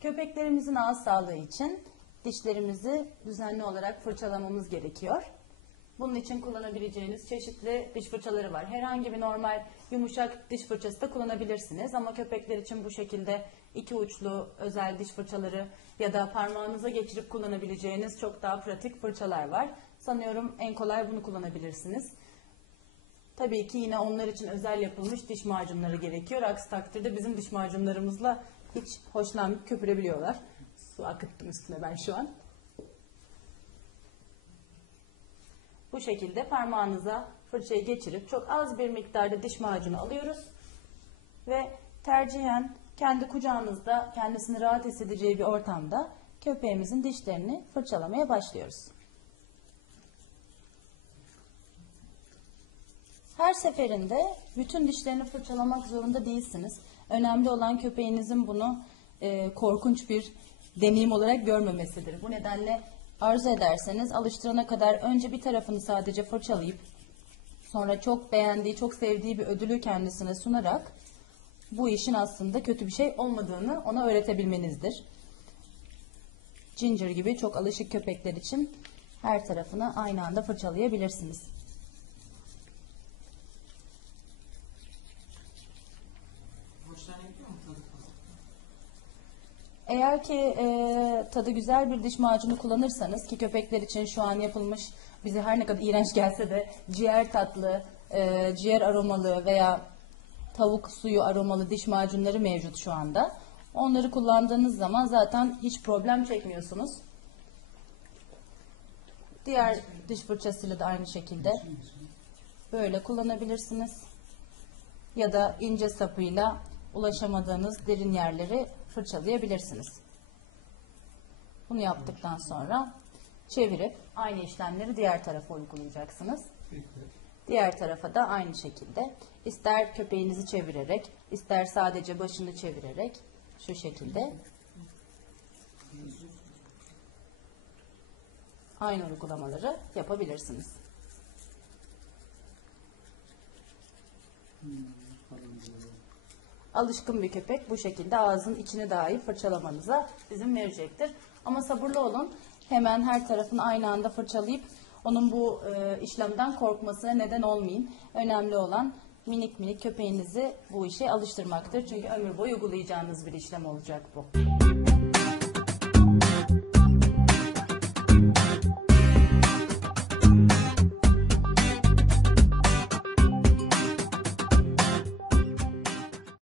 Köpeklerimizin ağız sağlığı için dişlerimizi düzenli olarak fırçalamamız gerekiyor. Bunun için kullanabileceğiniz çeşitli diş fırçaları var. Herhangi bir normal yumuşak diş fırçası da kullanabilirsiniz. Ama köpekler için bu şekilde iki uçlu özel diş fırçaları ya da parmağınıza geçirip kullanabileceğiniz çok daha pratik fırçalar var. Sanıyorum en kolay bunu kullanabilirsiniz. Tabii ki yine onlar için özel yapılmış diş macunları gerekiyor. Aksi takdirde bizim diş macunlarımızla hiç hoşlanmayıp köpürebiliyorlar. Su akıttım üstüne ben şu an. Bu şekilde parmağınıza fırçayı geçirip çok az bir miktarda diş macunu alıyoruz. Ve tercihen kendi kucağınızda kendisini rahat hissedeceği bir ortamda köpeğimizin dişlerini fırçalamaya başlıyoruz. Her seferinde bütün dişlerini fırçalamak zorunda değilsiniz. Önemli olan köpeğinizin bunu e, korkunç bir deneyim olarak görmemesidir. Bu nedenle arzu ederseniz alıştırana kadar önce bir tarafını sadece fırçalayıp sonra çok beğendiği, çok sevdiği bir ödülü kendisine sunarak bu işin aslında kötü bir şey olmadığını ona öğretebilmenizdir. Ginger gibi çok alışık köpekler için her tarafını aynı anda fırçalayabilirsiniz. Eğer ki e, tadı güzel bir diş macunu kullanırsanız ki köpekler için şu an yapılmış bize her ne kadar iğrenç gelse de ciğer tatlı, e, ciğer aromalı veya tavuk suyu aromalı diş macunları mevcut şu anda. Onları kullandığınız zaman zaten hiç problem çekmiyorsunuz. Diğer diş fırçasıyla da aynı şekilde böyle kullanabilirsiniz. Ya da ince sapıyla ulaşamadığınız derin yerleri fırçalayabilirsiniz. Bunu yaptıktan sonra çevirip aynı işlemleri diğer tarafa uygulayacaksınız. Diğer tarafa da aynı şekilde ister köpeğinizi çevirerek, ister sadece başını çevirerek şu şekilde aynı uygulamaları yapabilirsiniz. Alışkın bir köpek bu şekilde ağzın içini dahi fırçalamanıza izin verecektir. Ama sabırlı olun. Hemen her tarafını aynı anda fırçalayıp onun bu e, işlemden korkmasına neden olmayın. Önemli olan minik minik köpeğinizi bu işe alıştırmaktır. Çünkü ömür boyu uygulayacağınız bir işlem olacak bu.